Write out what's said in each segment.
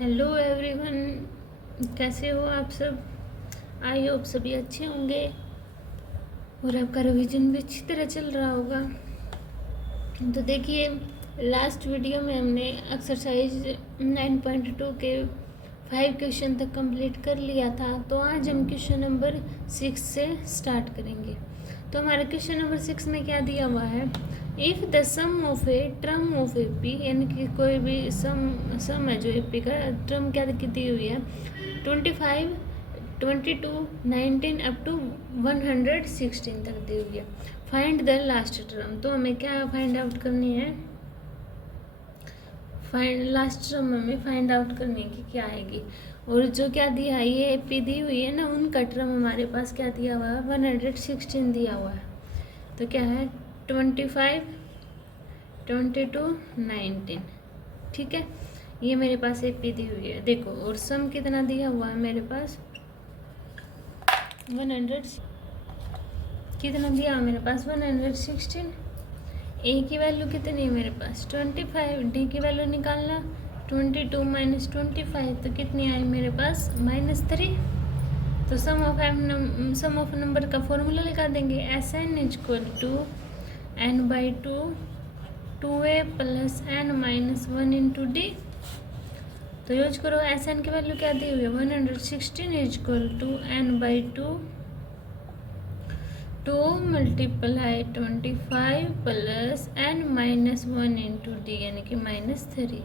Hello everyone, कैसे हो आप सब। आई होप सभी अच्छे होंगे और आपका रिवीजन भी अच्छी तरह चल रहा होगा। तो देखिए, लास्ट वीडियो में हमने एक्सरसाइज 9.2 के 5 क्वेश्चन तक कंप्लीट कर लिया था। तो आज हम क्वेश्चन नंबर 6 से स्टार्ट करेंगे। तो हमारे क्वेश्चन नंबर 6 में क्या दिया हुआ है, if the sum of A term of A P, यानी कि कोई भी सम है जो ए पी का ट्रम क्या दी हुई है 25, 22, 19 अप टू 116 तक दी हुई है। Find the last term. तो हमें क्या फाइंड आउट करनी है, लास्ट टर्म हमें फाइंड आउट करनी है कि क्या आएगी। और जो क्या दिया है, ये पी दी हुई है ना, उनका टर्म हमारे पास क्या दिया हुआ है 116 दिया हुआ है। तो क्या है 25, 22, 19, ठीक है। ये मेरे पास एक पी दी हुई है, देखो। और सम कितना दिया हुआ है मेरे पास 100, कितना दिया है मेरे पास 116। ए की वैल्यू कितनी है मेरे पास 25, डी की वैल्यू निकालना 22 माइनस 25, तो कितनी आई मेरे पास -3। तो सम ऑफ नंबर का फॉर्मूला लगा देंगे, S N equal to N by 2a plus N minus 1 into D. तो यूज करो, एस एन की वैल्यू क्या दी हुई है 116 equal to N by 2 multiply 25 plus N minus 1 into D, यानी कि -3।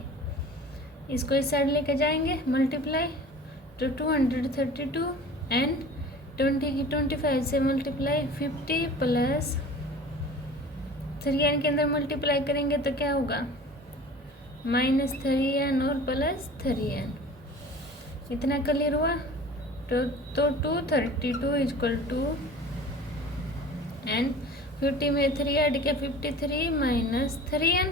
इसको इस साइड लेके जाएंगे मल्टीप्लाई, तो 232 एन 20 की 25 से मल्टीप्लाई 50 प्लस 3 एन के अंदर मल्टीप्लाई करेंगे तो क्या होगा -3n और +3n। इतना क्लियर हुआ। तो 232 इक्वल टू एन 50 में 3 ऐड किया 53 माइनस 3n।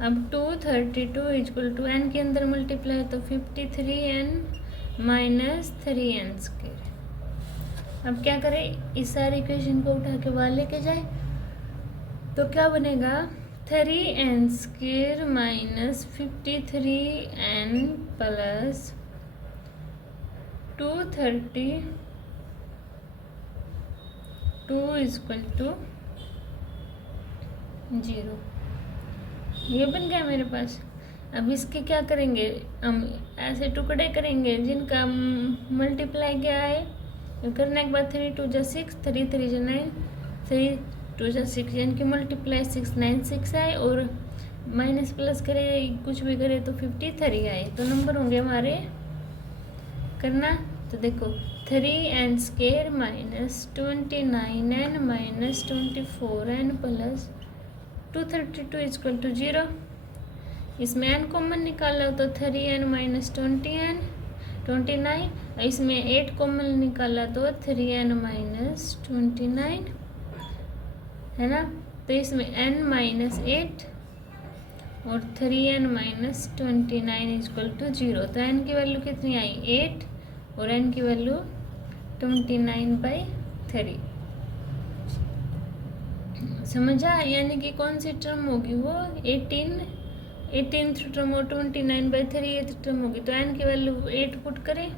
अब 232 इक्वल टू एन के अंदर मल्टीप्लाई तो 53n माइनस 3n स्क्वायर। अब क्या करें, इस सारी इक्वेशन को उठा के बाहर लेके जाए तो क्या बनेगा 3n square minus 53n plus 232 equal to 0। ये बन गया मेरे पास। अब इसके क्या करेंगे, हम ऐसे टुकड़े करेंगे जिनका मल्टीप्लाई क्या है करने के बाद 3 2 6, 3 3 9, 3 2 6, यानी कि मल्टीप्लाई 6 9 6 आए और माइनस प्लस करे कुछ भी करे तो 53 आए। तो नंबर होंगे हमारे करना, तो देखो 3n square minus 29n minus 24n plus 232 equal to 0। इसमें n कॉमन निकाला तो 3n माइनस 29, इसमें 8 कॉमन निकाला तो 3n माइनस 29 है ना। तो इसमें n माइनस 8 और 3n माइनस 29 इक्वल टू 0। तो n की वैल्यू कितनी आई 8 और n की वैल्यू 29/3। समझा, यानी कि कौन सी टर्म होगी वो 18th टर्म और 29/3 टर्म होगी। तो n की वैल्यू 8 पुट करें,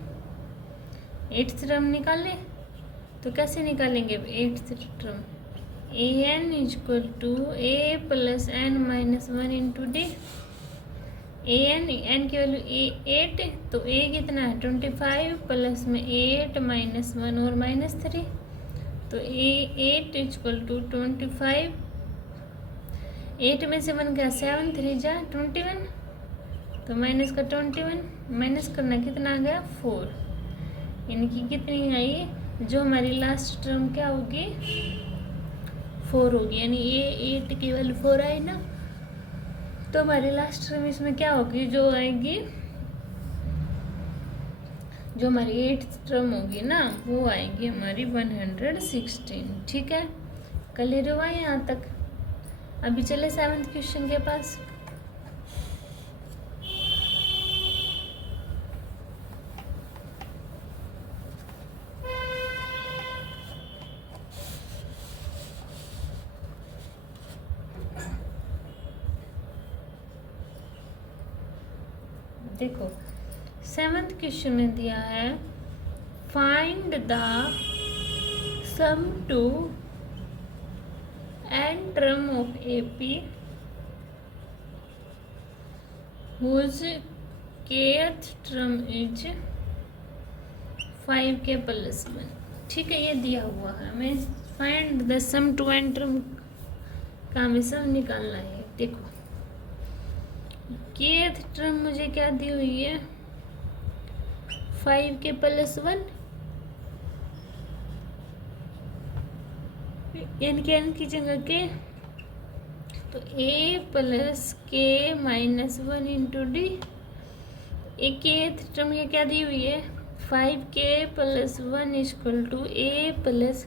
8th टर्म निकालें। तो कैसे निकालेंगे 8th term, A N equal to A plus N minus 1 into D. N की वैल्यू 8, तो ए कितना है 25 प्लस में 8 माइनस 1 और -3, तो 8 इक्वल टू 25। 8 में से 1 गया 7 3 जा 21, तो माइनस का 21 माइनस करना कितना आ गया 4, यानी कि कितनी आई जो हमारी लास्ट टर्म क्या होगी 4 होगी, यानी ये 8 की वैल्यू 4 आई ना। तो हमारी लास्ट टर्म इसमें क्या होगी, जो आएगी जो हमारी 8th टर्म होगी ना वो आएगी हमारी 116। ठीक है, क्लियर हुआ यहाँ तक। अभी चले 7th क्वेश्चन के पास। देखो 7th क्वेश्चन में दिया है find the sum to n term of AP whose kth term is 5k plus 1। ठीक है, ये दिया हुआ है, हमें find the sum to n term का हमें सम निकालना है। देखो kth term मुझे क्या दी हुई है 5k plus 1, n के n की जगह के, तो a plus k minus 1 into d. A k term ये क्या दी हुई है 5k plus 1 equal to A plus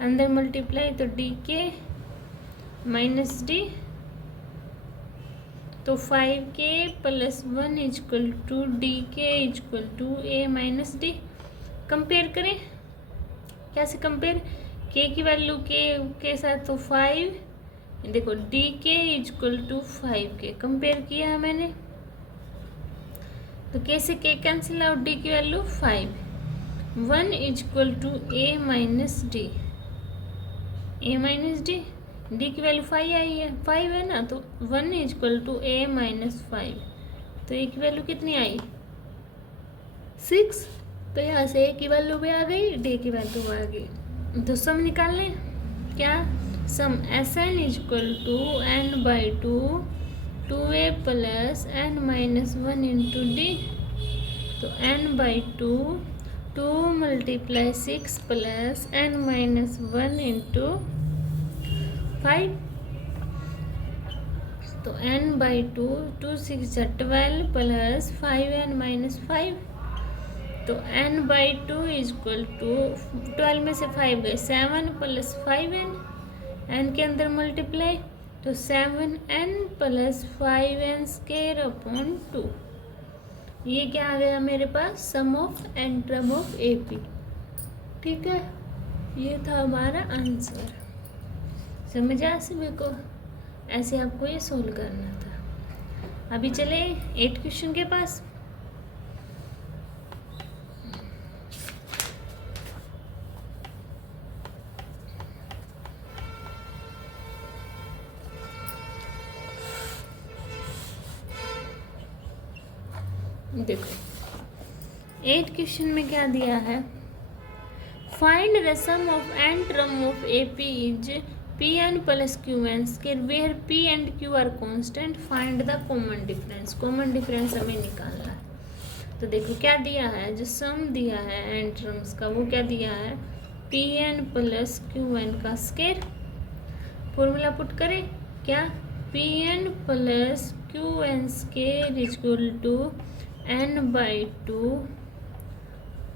अंदर मल्टीप्लाई तो डी के माइनस डी, तो 5k plus 1 equal to d k equal to A minus d. Compare करें, कैसे कंपेयर, के की वैल्यू के साथ तो 5, देखो D k equal to 5k compare किया मैंने, तो के से के कैंसिल आउट, डी की value 5, 1 equal to A minus D, A minus D, D की वैल्यू 5 है ना, तो 1 इक्वल टू ए माइनस 5, तो ए की वैल्यू कितनी आई 6, तो यहाँ से ए की वैल्यू भी आ गई, डी की वैल्यू आ गई। तो सम निकाल लें, क्या sum s N equal to N by two 2a plus N minus 1 into D, तो n by two 2 multiply 6 plus N minus 1 into 5, तो n by two 2 6 12 plus 5n minus 5, तो n by two equal to 12 में से 5 गए 7 plus 5n, n के अंदर multiply तो 7n plus 5n square upon 2। ये क्या आ गया मेरे पास sum of n term of AP। ठीक है, ये था हमारा आंसर। समझ आया सभी को? ऐसे आपको ये सोल्व करना था। अभी चले 8 क्वेश्चन के पास। देखो 8 क्वेश्चन में क्या दिया है, find the sum of n term of AP is Pn plus Qn square where P and Q are constant, find the common difference. Common difference हमें निकालना है। तो देखो क्या दिया है, जो सम दिया है n टर्म्स का वो क्या दिया है Pn प्लस Qn का स्क्वायर। फॉर्मूला पुट करें, क्या Pn plus Qn square equal to n by two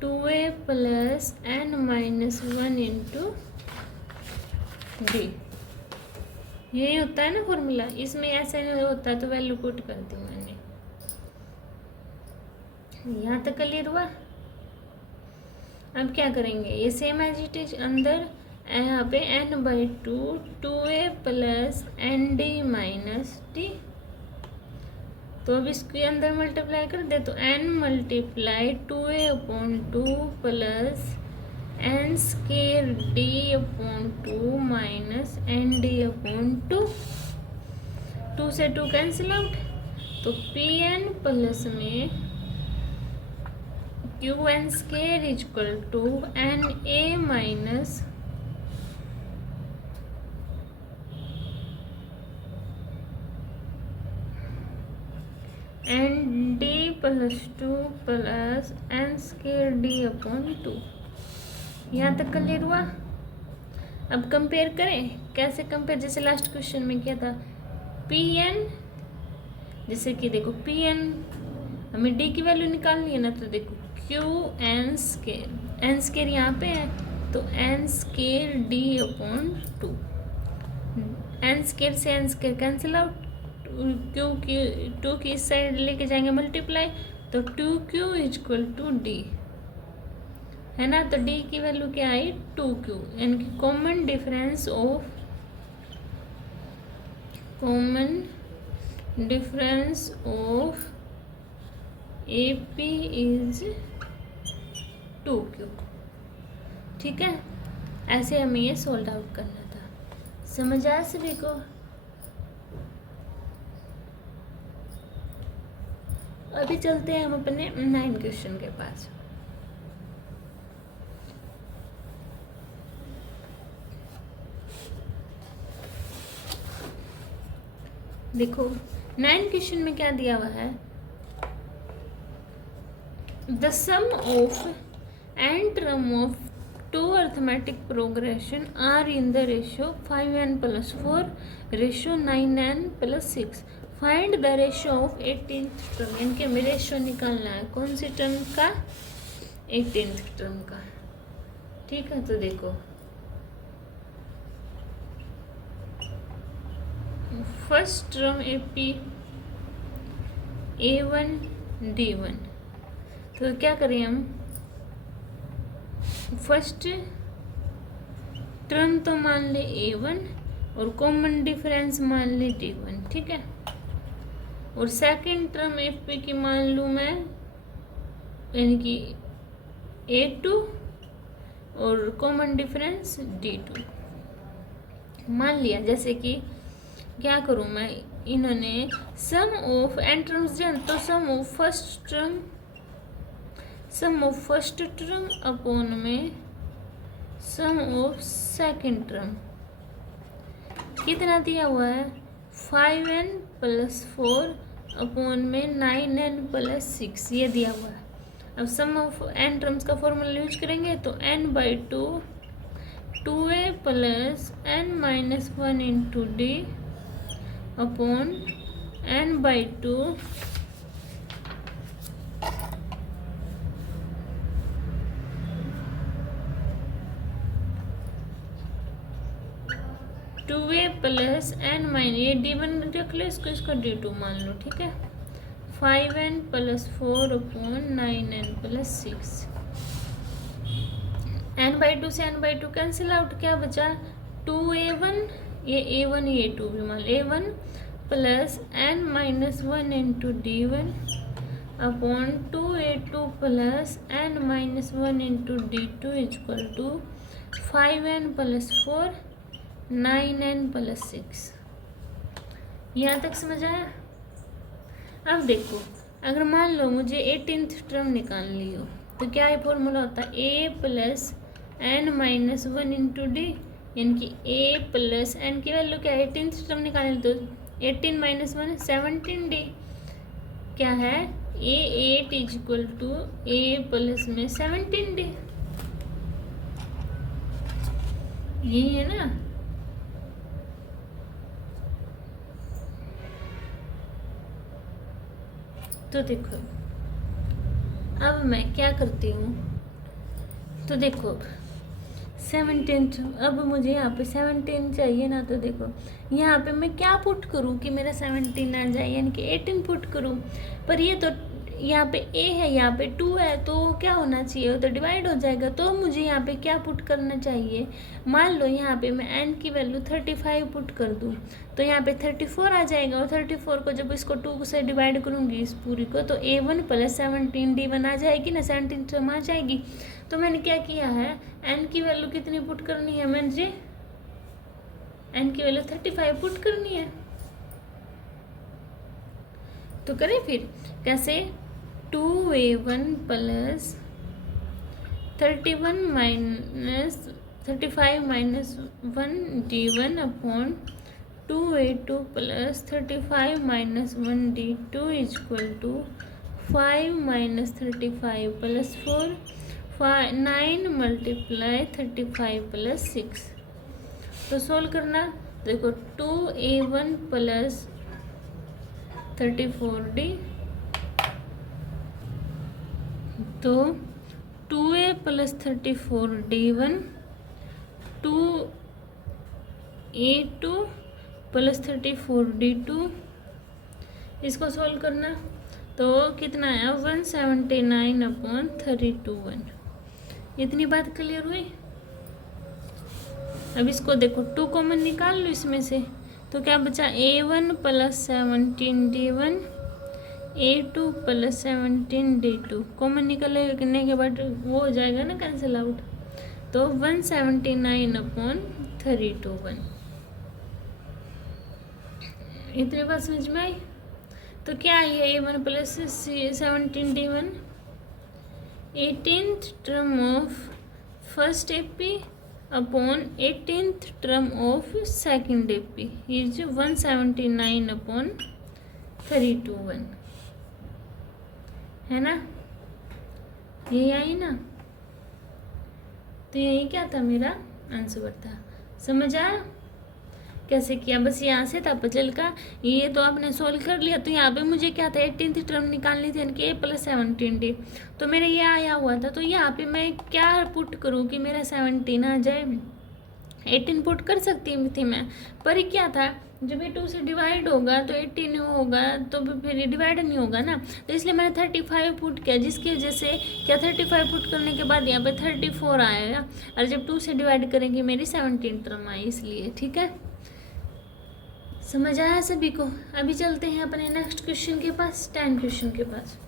2a plus n minus 1 into D. यही होता है ना फॉर्मूला, इसमें ऐसे नहीं होता तो वैल्यू पुट कर दी मैंने। यहाँ तक क्लियर हुआ? अब क्या करेंगे, ये सेम एज इट इज, अंदर यहाँ पे n by two 2a plus N D minus D, तो अब इसके अंदर मल्टीप्लाई कर दे तो n multiply 2a upon 2 plus n square d upon 2 minus N D upon 2, 2 से 2 कैंसिल आउट, तो Pn प्लस में Qn square equal to Na minus N D plus 2 plus N square D upon 2। यहाँ तक clear हुआ? अब compare करें, कैसे compare, जैसे लास्ट क्वेश्चन में किया था Pn, जैसे कि देखो Pn हमें d की वैल्यू निकालनी है ना, तो देखो Qn स्क्वायर, एन स्क्वायर यहाँ पे है तो n square D upon 2, n square से n square cancel out, q की 2 की इस साइड लेके जाएंगे मल्टीप्लाई, तो 2q इक्वल टू डी है ना, तो डी की वैल्यू क्या आई 2q, यानी कि common difference of A P is 2Q। ठीक है, ऐसे हमें ये सोल्व आउट करना था। समझ आया सभी को? अभी चलते हैं हम अपने 9 क्वेश्चन के पास। देखो 9 क्वेश्चन में क्या दिया हुआ है, the sum of N term of two arithmetic progression are in the ratio 5n+4 ratio 9n+6। Find the ratio of 18th term. इनके हमें रेशियो निकालना है, कौन सी टर्म का? 18th टर्म का। ठीक है, तो देखो first term AP A1 D1। तो क्या करें हम, फर्स्ट टर्म तो मान ले A1 और कॉमन डिफरेंस मान ले D1। ठीक है, और सेकंड टर्म AP की मान लूँ मैं, यानी कि A2 और कॉमन डिफरेंस D2 मान लिया। जैसे कि क्या करूँ मैं, इन्होंने सम ऑफ एन टर्म्स दिया, तो sum of first term upon में सम ऑफ सेकंड टर्म कितना दिया हुआ है, 5n+4 अपॉन में 9n+6 ये दिया हुआ है। अब सम ऑफ एन टर्म्स का फॉर्मूला यूज करेंगे तो n/2 2a + n-1 × d upon n/2 2a + n-, ये d1 रख लो, इसको d2 मान लो। ठीक है, 5n+4 अपॉन 9n+6। n/2 से n/2 कैंसिल आउट, क्या बचा 2a1, ये a1 ये 2 भी मान a1 + n-1 × d1 upon 2a2 + n-1 × d2 = 5n+4 9n+6। यहाँ तक समझ आया? अब देखो, अगर मान लो मुझे 18th टर्म निकालनी हो तो क्या ये फॉर्मूला होता है, a + n-1 × d, यानी कि a + n की वैल्यू क्या है, 18th टर्म निकालनी तो 18 - 1 17d क्या है, a8 = a + में 17d। यही है ना? तो देखो अब मैं क्या करती हूँ, तो देखो 17, अब मुझे यहाँ पे 17 चाहिए ना, तो देखो यहाँ पे मैं क्या पुट करूँ कि मेरा 17 आ जाए, यानी कि 18 पुट करूँ। पर ये तो यहाँ पे a है, यहाँ पे 2 है, तो क्या होना चाहिए, वो तो डिवाइड हो जाएगा। तो मुझे यहाँ पे क्या पुट करना चाहिए, मान लो यहाँ पे मैं n की वैल्यू 35 पुट कर दूँ तो यहाँ पे 34 आ जाएगा, और 34 को जब इसको 2 से डिवाइड करूँगी इस पूरी को, तो a1 + 17 d1 आ जाएगी ना, 17 टर्म आ जाएगी। तो मैंने क्या किया है, n की वैल्यू कितनी पुट करनी है, मुझे n की वैल्यू 35 पुट करनी है। तो करें फिर कैसे, 2a1 + 35 - 1 d1 upon 2a2 + 35 - 1 d2 = 5 - 35 + 4 9 × 35 + 6। तो सोल्व करना, देखो 2a1 + 34d, तो 2a + 34d1 2a2 + 34d2, इसको सोल्व करना तो कितना है 179/31। इतनी बात क्लियर हुई? अब इसको देखो 2 कॉमन निकाल लो इसमें से, तो क्या बचा a1 + 17d1 A2 plus 17D2 common निकलने के बाद वो हो जाएगा ना कैंसिल आउट, तो 179/321। इतने बात समझ में आई? तो क्या है A1 plus 17D1, 18th term of first AP upon 18th term of second AP is 179/321, है ना? यही आई ना? तो यही क्या था, मेरा आंसर था। समझ आया कैसे किया? बस यहाँ से था पजल का, ये तो आपने सोल्व कर लिया। तो यहाँ पे मुझे क्या था, 18th टर्म निकालनी थी, यानी कि A प्लस 17D। तो मेरा ये आया हुआ था, तो यहाँ पे मैं क्या पुट करूँ कि मेरा 17 आ जाए? 18 पुट कर सकती थी मैं, पर क्या था, जब ये 2 से डिवाइड होगा तो 18 होगा, तो फिर ये डिवाइड नहीं होगा ना। तो इसलिए मैंने 35 पुट किया, जिसकी वजह से क्या 35 पुट करने के बाद यहाँ पे 34 आएगा, और जब 2 से डिवाइड करेंगे मेरी 17 टर्म आई, इसलिए। ठीक है, समझ आया सभी को? अभी चलते हैं अपने नेक्स्ट क्वेश्चन के पास, 10 क्वेश्चन के पास।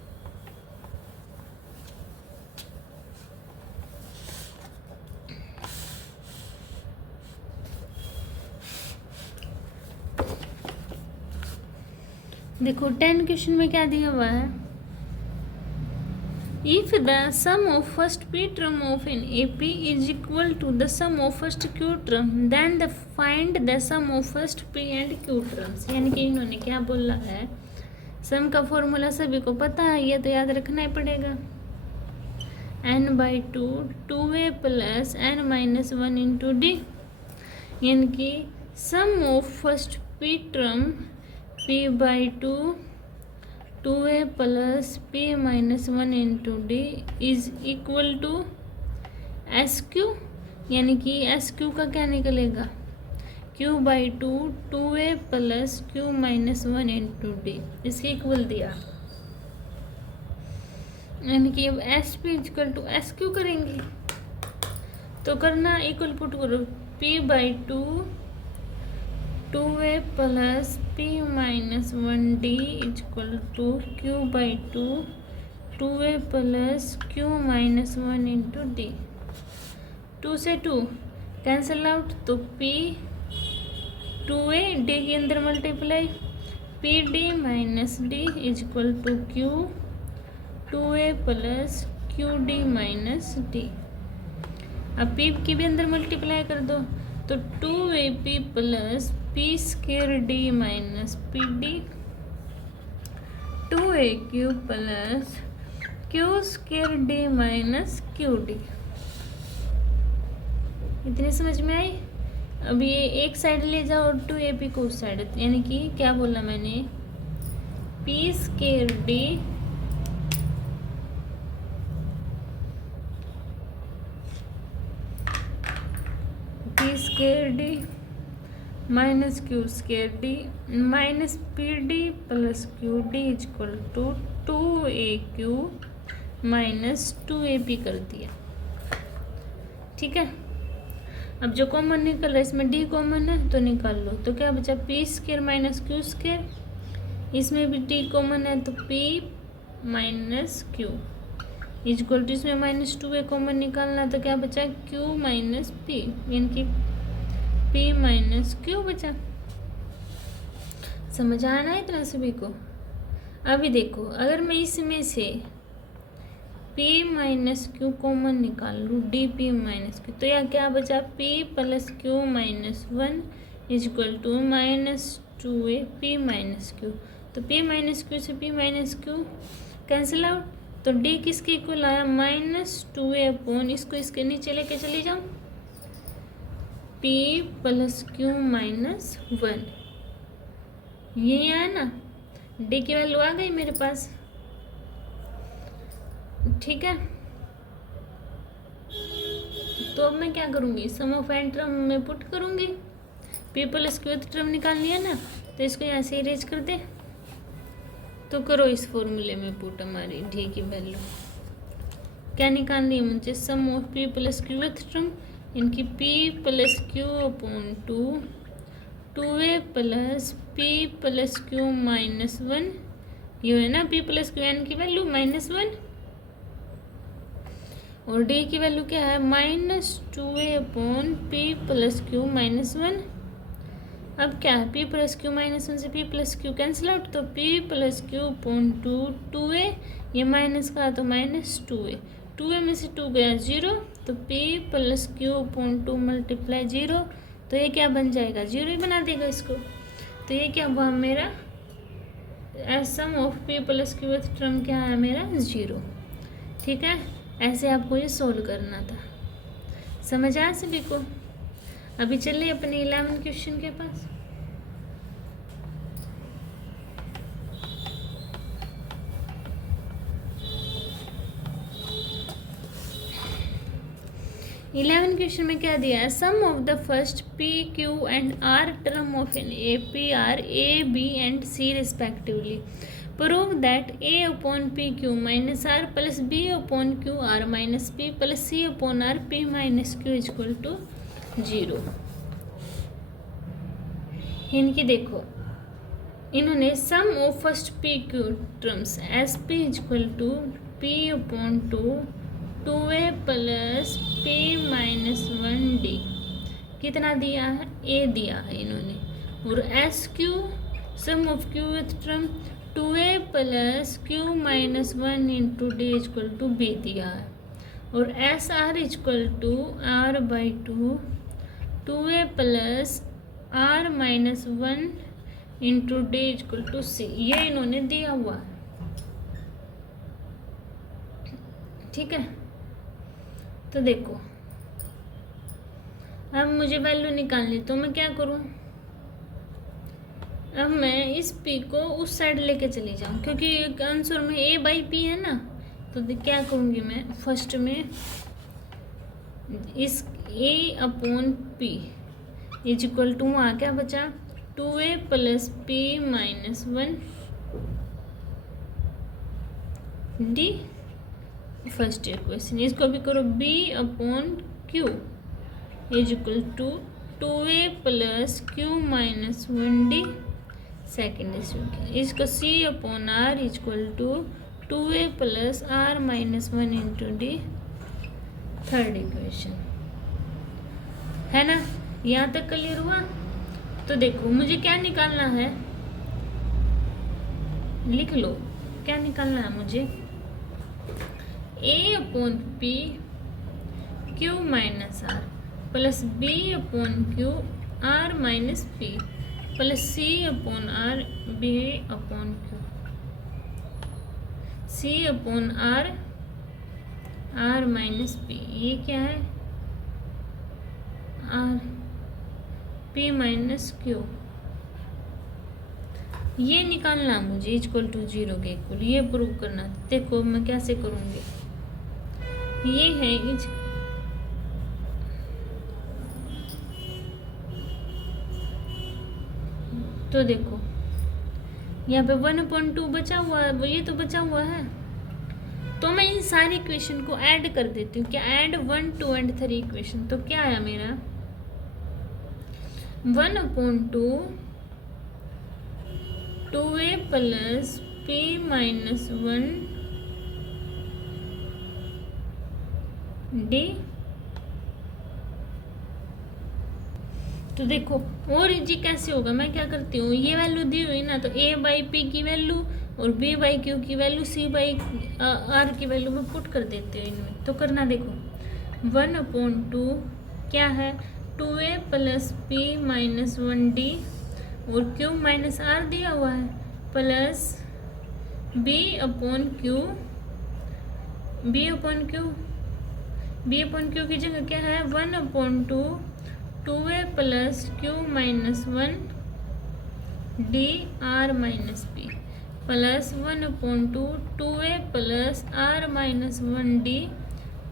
देखो 10 क्वेश्चन में क्या दिया हुआ है, if the sum of first P term of an AP is equal to the sum of first Q term, then the find the sum of first P and Q terms. यानी कि इन्होंने क्या बोला है, सम का फॉर्मूला सभी को पता है, ये तो याद रखना ही पड़ेगा, n/2 2a plus n-1 into d, यानी कि sum of first P term P/2 2a plus P-1 into D is equal to SQ, यानी कि SQ का क्या निकलेगा, Q/2 2a plus Q-1 into D, इसके इक्वल दिया। यानी कि अब SP इक्वल टू SQ करेंगे, तो करना इक्वल पुट करो, P/2 2a plus P-1 D equal to Q/2 2a plus Q-1 into D। 2 से 2 कैंसिल आउट, तो P 2a D के अंदर multiply, PD minus D equal to Q 2a plus QD minus D। अब P की भी अंदर multiply कर दो, तो 2AP plus P² D minus PD 2AQ plus Q² D minus QD। इतनी समझ में आई? अब ये एक साइड ले जाओ और 2AP को उस साइड, यानी कि क्या बोला मैंने, P² D P² D minus Q² D minus PD plus QD equal to 2AQ minus 2AP कर दिया। ठीक है, अब जो कॉमन निकल रहा है, इसमें D कॉमन है तो निकाल लो, तो क्या बचा, P² माइनस Q², इसमें भी D कॉमन है तो P minus Q equal to, इसमें -2a कॉमन निकालना, तो क्या बचा, Q माइनस P, यानी कि P माइनस Q बचा। समझ आना है इतना सभी को? अभी देखो, अगर मैं इसमें से P माइनस Q कॉमन निकाल लूँ, DP माइनस Q, तो यह क्या बचा, P plus Q minus 1 equal to -2a P minus Q। तो P माइनस Q से P minus Q cancel out, तो D किसके इक्वल आया, -2a अपॉन, इसको इसके नीचे लेके चली जाऊँ, P प्लस Q माइनस 1, ये आया ना, D की वैल्यू आ गई मेरे पास। ठीक है, तो अब मैं क्या करूँगी, सम ऑफ एन टर्म में पुट करूँगी, P प्लस Q टर्म निकालनी है ना, तो इसको यहाँ से इरेज कर दे, तो करो इस फॉर्मूले में पुट हमारी D की वैल्यू क्या निकालनी है मुझे, sum of P plus Q term, इनकी P plus Q upon 2 2a plus P plus Q minus 1 ये है ना p प्लस क्यू एन की वैल्यू -1 और d की वैल्यू क्या है -2a upon p plus Q -1। अब क्या है p प्लस क्यू -1 से p plus Q cancel out, तो p plus Q upon 2a, ये माइनस का तो -2a, 2a में से 2 गया 0, तो p plus Q upon 2 multiply 0, तो ये क्या बन जाएगा 0 ही बना देगा इसको। तो ये क्या हुआ मेरा sum of p plus q term क्या है मेरा 0। ठीक है, ऐसे आपको ये सोल्व करना था। समझ आया सभी को? अभी चलिए अपने 11 क्वेश्चन के पास। इलेवन क्वेश्चन में क्या दिया है, sum of the first p q and r term of n A P are a b and c respectively, prove that a upon P Q minus are plus b upon Q R minus p plus c upon r p minus q equal to 0। इनकी देखो, इन्होंने sum of first p q terms S p equal to p upon 2a plus p minus 1d कितना दिया है a दिया है इन्होंने, और S Q sum of Q with term 2a plus Q minus 1 into D equal to b दिया है, और S R equal to r by 2a plus r minus 1 into D equal to c, ये इन्होंने दिया हुआ है। ठीक है, तो देखो अब मुझे वैल्यू निकालनी, तो मैं क्या करूं, अब मैं इस p को उस साइड लेके चली जाऊं, क्योंकि आंसर में a बाई पी है ना, तो क्या करूंगी मैं फर्स्ट में इस a upon P is equal to, वहाँ क्या बचा 2a plus p minus 1d first equation, इसको भी करो b upon Q is equal to 2a plus Q minus 1d second equation, इसको c upon r equal to 2a plus r minus 1 into D third equation, है ना। यहाँ तक clear हुआ? तो देखो मुझे क्या निकालना है, लिख लो क्या निकालना है मुझे, a upon P Q minus are plus b upon Q R minus P plus c upon R b upon Q, c upon R R minus P, ये क्या है आर p माइनस क्यू, ये निकालना मुझे इक्वल टू 0 के equal, ये prove करना। देखो मैं कैसे करूँगी, ये है तो देखो यहाँ पे 1/2 बचा हुआ है, वो ये तो बचा हुआ है, तो मैं इन सारी इक्वेशन को ऐड कर देती हूँ। क्या ऐड 1, 2 एंड 3 इक्वेशन, तो क्या आया मेरा 1/2 2a plus p minus 1d। तो देखो और इजी कैसे होगा, मैं क्या करती हूँ, ये वैल्यू दी हुई ना, तो a बाई पी की वैल्यू और b बाई क्यू की वैल्यू c बाई r की वैल्यू में पुट कर देते हैं इनमें। तो करना देखो 1/2 क्या है 2a plus p minus 1d और q माइनस r दिया हुआ है, प्लस b अपॉन क्यू की जगह क्या है 1/2 2a plus Q minus 1d r minus P plus 1/2 2a plus r minus 1d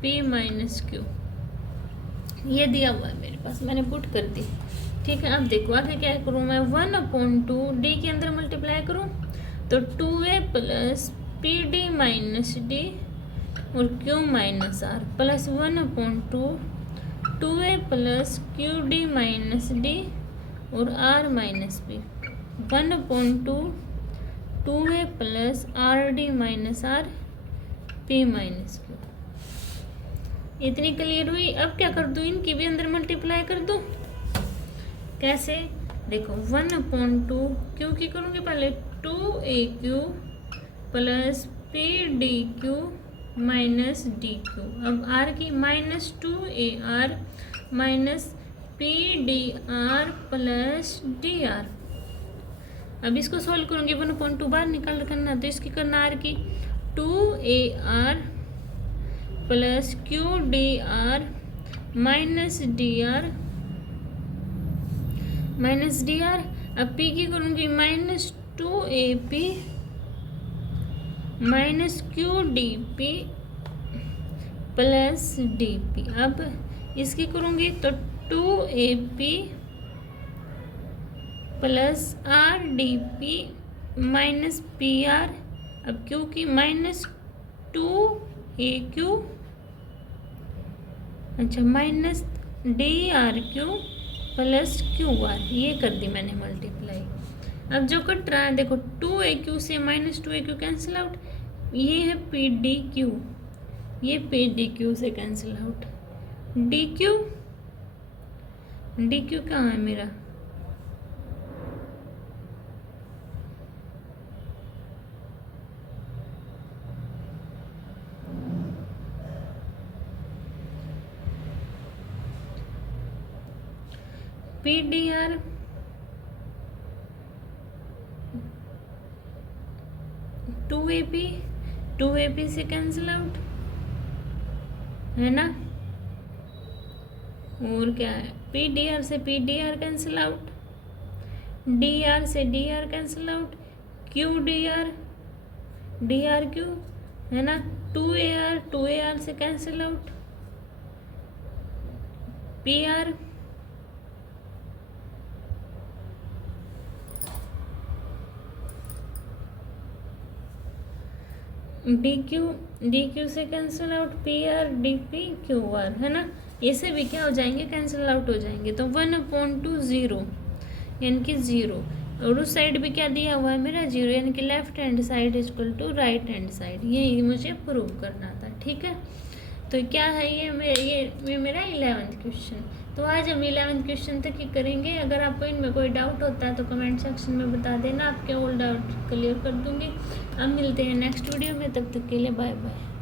p minus Q, ये दिया हुआ है मेरे पास, मैंने पुट कर दी। ठीक है, अब देखो आगे क्या करूँ मैं 1/2 d के अंदर मल्टीप्लाई करूँ तो 2a plus P D minus D और q minus r plus 1/2 2a plus Q D minus D और r माइनस पी 1/2 टू है plus R D minus R P minus Q. इतनी क्लियर हुई। अब क्या कर दूँ, इनकी भी अंदर मल्टीप्लाई कर दूँ। कैसे, देखो 1/2 क्यू की करूँगी पहले 2AQ plus PDQ minus DQ। अब आर की -2AR minus PDR plus DR। अब इसको सॉल्व करूँगी, 1/2 बाहर निकाल करना, तो इसकी करना आर की 2AR plus QDR minus DR minus DR। अब पी की करूँगी -2AP minus QDP plus DP। अब इसकी करूँगी तो 2AP plus RDP minus PR। अब क्यू की -2AQ, अच्छा माइनस DRQ प्लस QR। ये कर दी मैंने मल्टीप्लाई। अब जो कट रहा है देखो 2AQ से -2AQ कैंसिल आउट, ये है PDQ, ये PDQ से कैंसिल आउट। DQ कहाँ है मेरा, PDR 2AP से कैंसिल आउट है ना। और क्या है, PDR से PDR कैंसिल आउट, DR से DR कैंसिल आउट, DRQ है ना। 2AR से कैंसिल आउट, PR DQ से cancel out, PR DP QR है ना। ऐसे भी क्या हो जाएंगे, कैंसिल आउट हो जाएंगे। तो 1/2 0 यानी कि 0, और उस साइड भी क्या दिया हुआ है मेरा 0, यानी कि left hand side equal to right hand side. यही मुझे प्रूव करना था, ठीक है। तो क्या है ये मेरा 11th क्वेश्चन। तो आज हम 11th क्वेश्चन तक ही करेंगे। अगर आपको इनमें कोई डाउट होता है तो कमेंट सेक्शन में बता देना, आपके ऑल डाउट क्लियर कर दूंगी। अब मिलते हैं नेक्स्ट वीडियो में, तब तक के लिए बाय बाय।